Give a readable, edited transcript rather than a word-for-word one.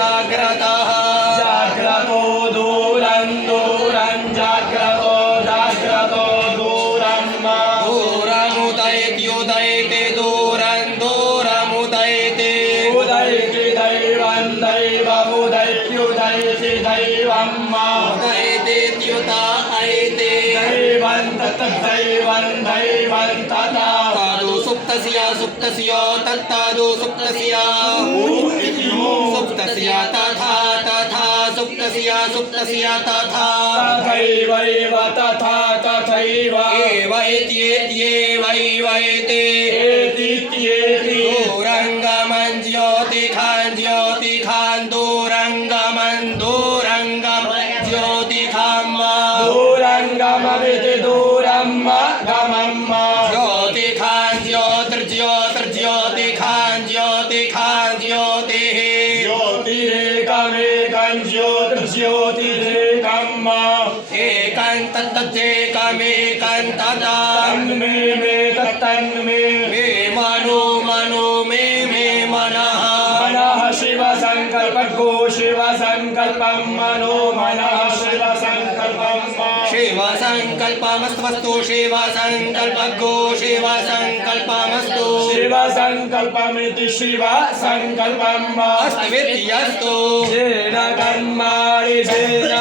जाग्रतः जाग्रतो दूरं दूरं जाग्रतो जाग्रतो दूरं दूरमुदयत्युदयते दूरं दूरमुदयते उदयति दैवं दैवमुदयत्युदयति दैवं उदयतेत्युदायते दैवं तत्तदैवं दैवं तथा तादु सुप्तस्य सुप्तस्य तत्तादु सुप्तस्य सुप्तस्य तथा तथा सुप्तस्य सुप्तस्य तथा तथैवैव तथा तथैव एव इत्येत्येवैवैते एतीत्येति दूरङ्गमं ज्योतिखान् ज्योतिखान् दूरङ्गमं दूरङ्गं ज्योतिखाम् दूरङ्गममिति दूरं गमं ज्योतिखान् ज्योतिर्ज्योतिर्ज्योतिखान् ज्योतिखान् ज्योतिः ज्योतिरेकमेकं ज्योतिर्ज्योतिरेकं एकं तत्तदेकमेकं तथा तन्मे मे तन्मे मे मनो मनो मे मनः मनः शिवसङ्कल्पो शिवसङ्कल्पं मनो मनः शिवसङ्कल्पं शिवसङ्कल्पमस्तु शिवसङ्कल्पगो शिवसङ्कल्पमस्तु शिवसङ्कल्पमिति शिवसङ्कल्पम् अस्त्वित्यस्तु येन कर्माणि येन